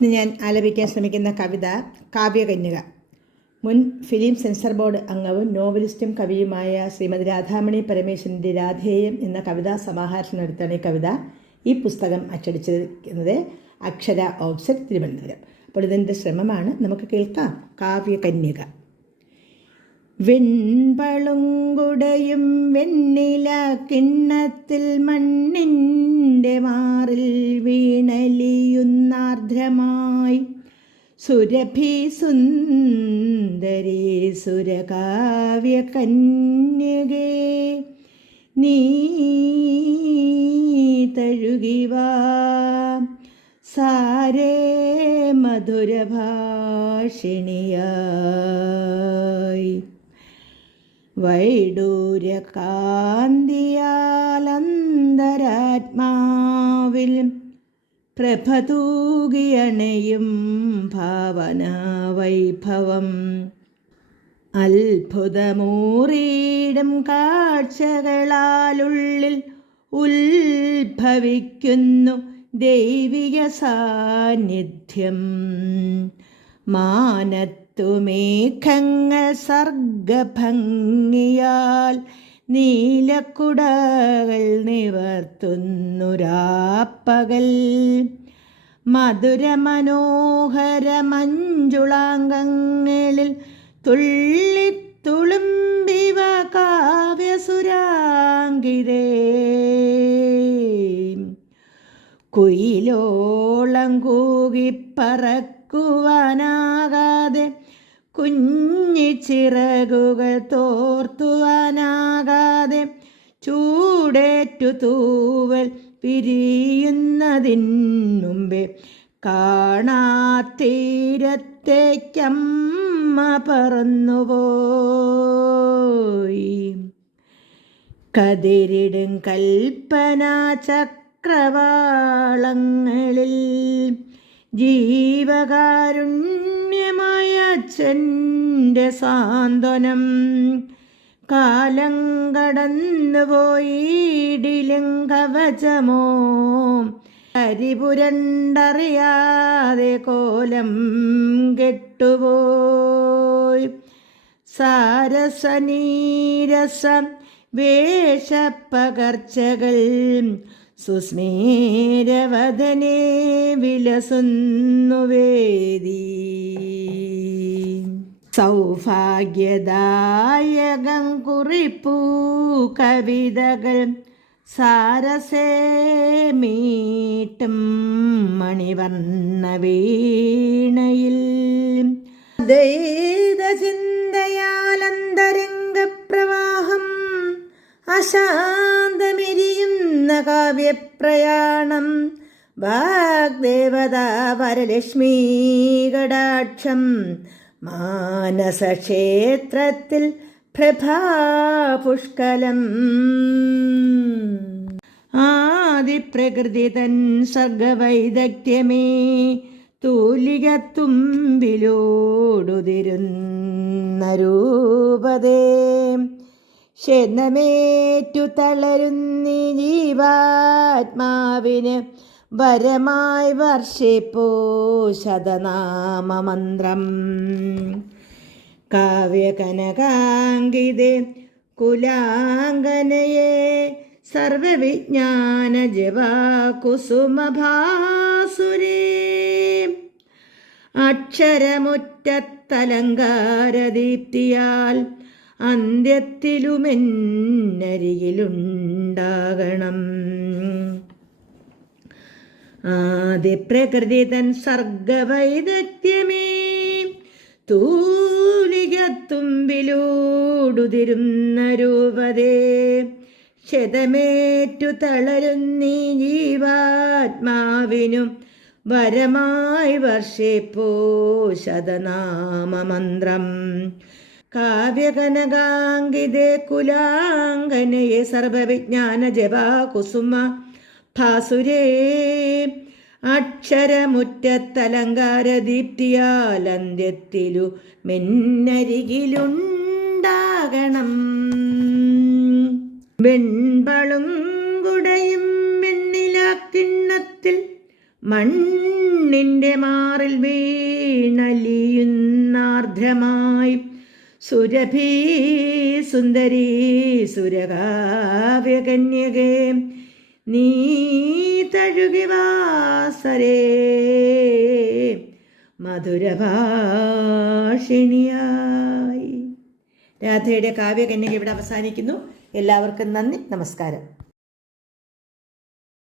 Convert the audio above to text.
ഇന്ന് ഞാൻ ആലപിക്കാൻ ശ്രമിക്കുന്ന കവിത കാവ്യകന്യക. മുൻ ഫിലിം സെൻസർ ബോർഡ് അംഗവും നോവലിസ്റ്റും കവിയുമായ ശ്രീമതി രാധാമണി പരമേശ്വരന്റെ രാധേയം എന്ന കവിതാ സമാഹാരത്തിനടുത്താണ് ഈ കവിത ഈ പുസ്തകം അച്ചടിച്ചിരിക്കുന്നത് അക്ഷര ഓബ്സെറ്റ് തിരുവനന്തപുരം. അപ്പോൾ ഇതിന്റെ ശ്രമമാണ്. നമുക്ക് കേൾക്കാം കാവ്യകന്യക. വെൺപളുങ്കുടയും വെണ്ണില കിണ്ണത്തിൽ മണ്ണിന്റെ മാറിൽ വീണലിയുന്നാർദ്രമായി സുരഭി സുന്ദരി സുരകാവ്യ കന്യകേ നീ തഴുകിവാ സാരേ മധുരഭാഷിണിയായി. വൈഡൂര്യകാന്തിയാലന്തരാത്മാവിൽ പ്രഭതൂകിയണയും ഭാവന വൈഭവം അത്ഭുതമൂറിയിടും കാഴ്ചകളാലുള്ളിൽ ഉത്ഭവിക്കുന്നു ദൈവിക സാന്നിധ്യം. മാനത്തുമേഘങ്ങൾ സർഗഭംഗിയാൽ നീലക്കുടകൾ നിവർത്തുന്നുരാപ്പകൽ. മധുരമനോഹരമഞ്ജുളാംഗങ്ങളിൽ തുള്ളിത്തുളുമ്പിവ കാവ്യസുരാങ്കിരേ. കുയിലോളം കൂകിപ്പറക്കുവാനാകാതെ കുഞ്ഞിച്ചിറകുകൾ തോർത്തുവാനാകാതെ ചൂടേറ്റു തൂവൽ പിരിയുന്നതിൻ മുമ്പേ കാണാത്തീരത്തേക്കമ്മ പറന്നുപോയി. കതിരിടും കൽപ്പന ചക്രവാളങ്ങളിൽ ജീവകാരുണ്യമായ അച്ഛന്റെ സാന്ത്വനം കാലം കവചമോ കരിപുരണ്ടറിയാതെ കോലം കെട്ടുപോയി. സാരസനീരസം വേഷപ്പകർച്ചകൾ സുസ്മേരവദനെ വിലസുന്നു വേദി. സൗഭാഗ്യദായകം കുറിപ്പൂ കവിതകൾ സാരസേമീട്ടും മണിവർണ വീണയിൽ. ചിന്തയാലന്തരംഗപ്രവാഹം അശാന്തമിരിയുന്ന കാവ്യപ്രയാണം വാഗ്ദേവത വരലക്ഷ്മീ കടാക്ഷം മാനസക്ഷേത്രത്തിൽ പ്രഭാപുഷ്കലം. ആദിപ്രകൃതി തൻ സർഗവൈദഗ്ധ്യമേ തൂലികത്തുമ്പിലോടുതിരുന്ന രൂപതേ ക്ഷണമേറ്റു തളരുന്നി ജീവാത്മാവിന് വരമായി വർഷിപ്പോ ശതനാമമന്ത്രം. കാവ്യകനകാങ്കിതേ കുലാങ്കനയെ സർവവിജ്ഞാന ജവാ കുസുമഭാസുരേ അക്ഷരമുറ്റത്തലങ്കാരദീപ്തിയാൽ അന്ത്യത്തിലുമെന്നരികിലുണ്ടാകണം. ആദിപ്രകൃതി തൻ സർഗവൈദഗ്ധ്യമേ തൂലികത്തുമ്പിലൂടുതിരുന്ന രൂപതേ ക്ഷതമേറ്റു തളരുന്നീ ജീവാത്മാവിനും വരമായി വർഷിപ്പോ ശതനാമമന്ത്രം. കാവ്യകനകാങ്കിതേ കുലാങ്കനയെ സർവവിജ്ഞാന ജപാ കുസുമ ഭാസുരേ അക്ഷരമുറ്റത്തലങ്കാരദീപ്തിയാൽ അന്ത്യത്തിലു മെന്നരികിലുണ്ടാകണം വെൺപളുങ്കുടയും വെണ്ണിലാക്കിണ്ണത്തിൽ മണ്ണിന്റെ മാറിൽ വീണലിയുന്നാർദ്രമായി സുരഭീ സുന്ദരീ സുരകാവ്യകന്യകേ നീ തഴുകി വാസരേ മധുരഭാഷിണിയായി. രാധയുടെ കാവ്യകന്യക ഇവിടെ അവസാനിക്കുന്നു. എല്ലാവർക്കും നന്ദി. നമസ്കാരം.